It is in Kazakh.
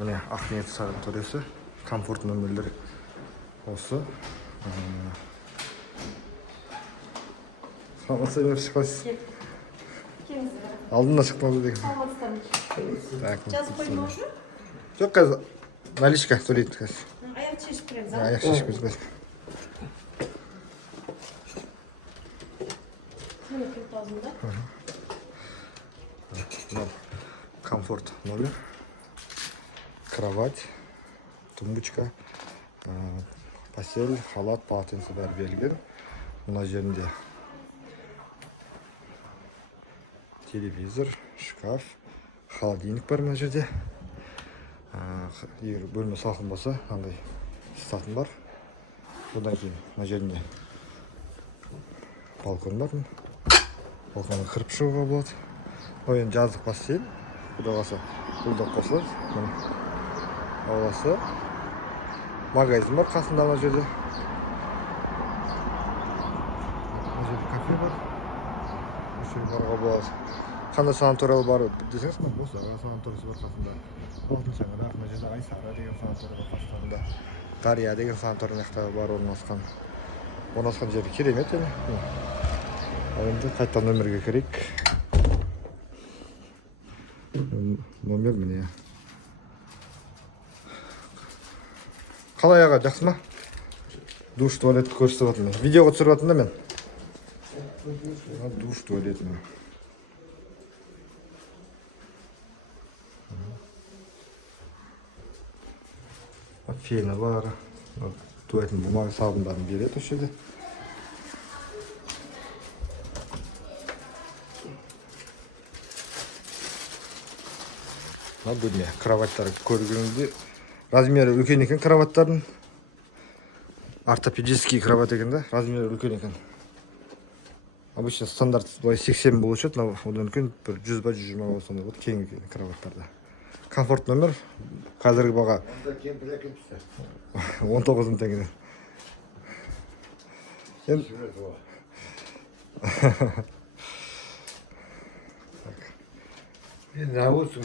Mine Ahmet Sarıtoresi. Komfort nömerleri olsun. Salmatsa bir çıkmaz. Aldın da çıkmadı dedim. Жазып қойдың уже? Жоқ, қазір наличка төлейді қазір. Аяқ шешіп кіреміз, а? Аяқ шешіп кіргіз. Міне кілт аузында. Комфорт номер. Кровать, тумбочка, постель, халат, полотенце бәрі берілген. Мына жерінде телевизор, шкаф, холодильник бар мына жерде. Егер бөлме салқын болса, андай сататын бар. Одан кейін мына жерінде балкон бар. Балконға кіріп шығуға болады. Ол енді жаздық бассейн. Құдай қаласа бұл да қосылады. Ауласы. Магазин бар қасында мына жерде. Мына жерде кафе бар. Осы барға болады. Қандай санаториялар бар десеңіз, осы санаториясы бар қасында. Алтын шаңырақ, мына жерде Айсара деген санатория бар қасында. Дария деген санатория бар орналасқан жері керемет енді. Ал енді қайтадан нөмерге кірейік. Номер міне. Қалай аға, жақсы ма? Душ, туалетті көрсетіп жатырмын. Видеоға түсіріп жатырмын да мен. Душ, туалет. Фені бар. Туалеттің бумага сабындарын береді осы жерде. Бөлме кроваттары көргенде размері үлкен екен кроваттардың. Ортопедический кровать екен да, размері үлкен екен. Обычно стандарт 80 болушы еді, одан үлкен 100 ба 120 болса да болады, кең екен кроваттарда. Комфорт номер қазіргі баға 19 теңге. Ne olsun?